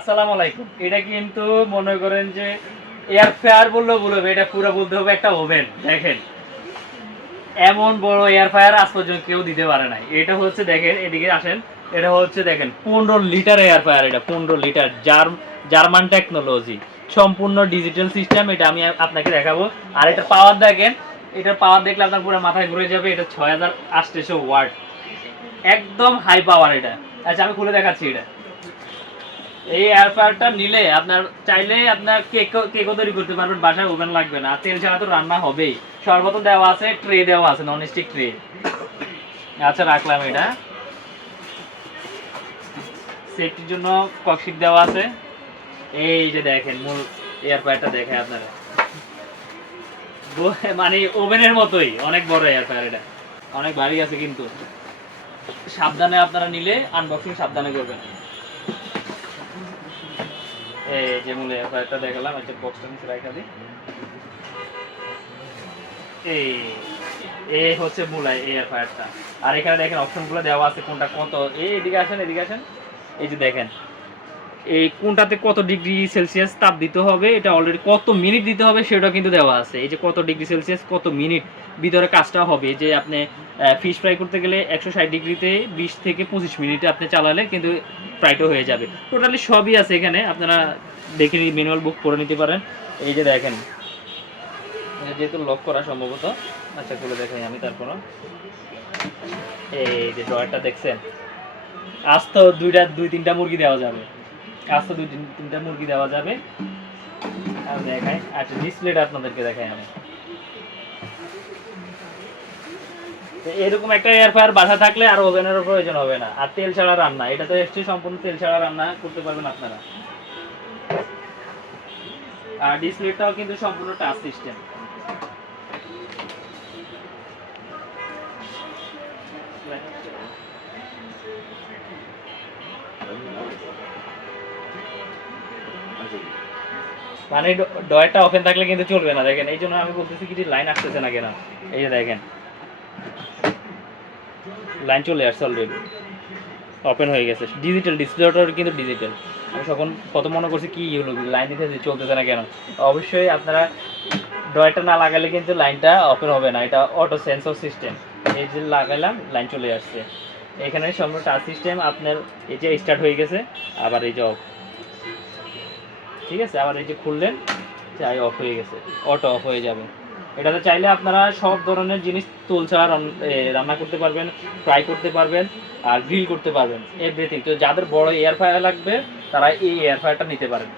আসসালামু আলাইকুম। এটা কিন্তু মনে করেন যে এয়ার ফায়ার বললেও বলবে এটা পুরো বলতে হবে একটা ওভেন, দেখেন। এমন বড় এয়ার ফায়ার আজ পর্যন্ত কেউ দিতে পারে নাই। এটা হচ্ছে দেখেন, এদিকে আসেন, এটা হচ্ছে দেখেন, পনেরো লিটার এয়ার ফায়ার এটা, পনেরো লিটার জার্ম জার্মান টেকনোলজি। সম্পূর্ণ ডিজিটাল সিস্টেম, এটা আমি আপনাকে দেখাবো। আর এটা পাওয়ার দেখেন এটার পাওয়ার দেখলে আপনার পুরো মাথায় ঘুরে যাবে, এটা ছয় হাজার আটশো ওয়াট। একদম হাই পাওয়ার এটা। আচ্ছা আমি খুলে দেখাচ্ছি এটা। এই নিলে আপনার, চাইলে আপনার কেক, কেকও তৈরি করতে পারবেন, বাসায় ওভেন লাগবে না। তেল ছাড়া তো রান্না হবেই। সর্বত দেওয়া আছে ট্রে দেওয়া আছে ট্রে আচ্ছা রাখলাম এটা। সেফটির জন্য ককশিট দেওয়া আছে। এই যে দেখেন, মূল এয়ার ফ্রায়ারটা দেখে আপনারা। মানে ওভেনের মতোই, অনেক বড় এয়ার এটা। অনেক ভারী আছে কিন্তু। সাবধানে আপনারা নিলে আনবক্সিং সাবধানে করবেন। এই যে মূলে এয়ারফ্রায়ারটা দেখালাম একটা বক্সটা নিচে রাখা দিই। এই এই হচ্ছে মূলাই এই এফআইআরটা আর এখানে দেখেন অপশনগুলো দেওয়া আছে, কোনটা কত। এই এদিকে আসেন এদিকে আসেন। এই যে দেখেন এই কোনটাতে কত ডিগ্রি সেলসিয়াস তাপ দিতে হবে, এটা অলরেডি কত মিনিট দিতে হবে সেটা কিন্তু দেওয়া আছে। এই যে কত ডিগ্রি সেলসিয়াস, কত মিনিট ভিতরে কাজটা হবে। যে আপনি ফিশ ফ্রাই করতে গেলে একশো ষাট ডিগ্রিতে বিশ থেকে পঁচিশ মিনিটে আপনি চালালে কিন্তু ফ্রাইটা হয়ে যাবে। টোটালি সবই আছে এখানে, আপনারা দেখে ম্যানুয়াল বুক করে নিতে পারেন। এই যে দেখেন যেহেতু লক করা সম্ভবত আচ্ছা খুলে দেখাই আমি তারপর এই যে ড্রয়ারটা দেখছেন আজ তো দুইটা, দুই তিনটা মুরগি দেওয়া যাবে। তো দুই তিন- তিনটা মুরগি দেওয়া যাবে। আর দেখাই আচ্ছা ডিসপ্লেটা আপনাদেরকে দেখাই আমি। এরকম একটা এয়ার ফায়ার বাসা থাকলে আর ওভেনের প্রয়োজন হবে না। আর তেল ছাড়া রান্না, এটা তো এসছে সম্পূর্ণ তেল ছাড়া রান্না করতে পারবেন আপনারা। আর ডিসপ্লেটাও কিন্তু সম্পূর্ণ টাচ সিস্টেম মানে ডয়ারটা ওপেন থাকলে কিন্তু চলবে না, দেখেন। এই জন্য আমি বলতেছি কি লাইন আসতেছে না কেন? এই যে দেখেন। লাইন চলে আসছে অলরেডি ওপেন হয়ে গেছে। ডিজিটাল ডিসপ্লেটার কিন্তু ডিজিটাল আমি তখন কত মনে করছি কি হলো লাইন দিতেছে চলতেছে না কেন? অবশ্যই আপনারা ডয়ারটা না লাগালে কিন্তু লাইনটা ওপেন হবে না। এটা অটো সেন্সর সিস্টেম এই যে লাগালাম লাইন চলে আসছে। এখানে সম্পূর্ণ টাচ সিস্টেম আপনার এই যে স্টার্ট হয়ে গেছে, আবার এই যে অফ ঠিক আছে? আবার এই যে খুললেন, চাই অফ হয়ে গেছে। অটো অফ হয়ে যাবে। এটাতে চাইলে আপনারা সব ধরনের জিনিস তুল ছাড়া রান্না করতে পারবেন ফ্রাই করতে পারবেন, আর গ্রিল করতে পারবেন এভরিথিং তো যাদের বড় এয়ার ফ্রায়ার লাগবে, তারা এই এয়ার ফ্রায়ারটা নিতে পারেন।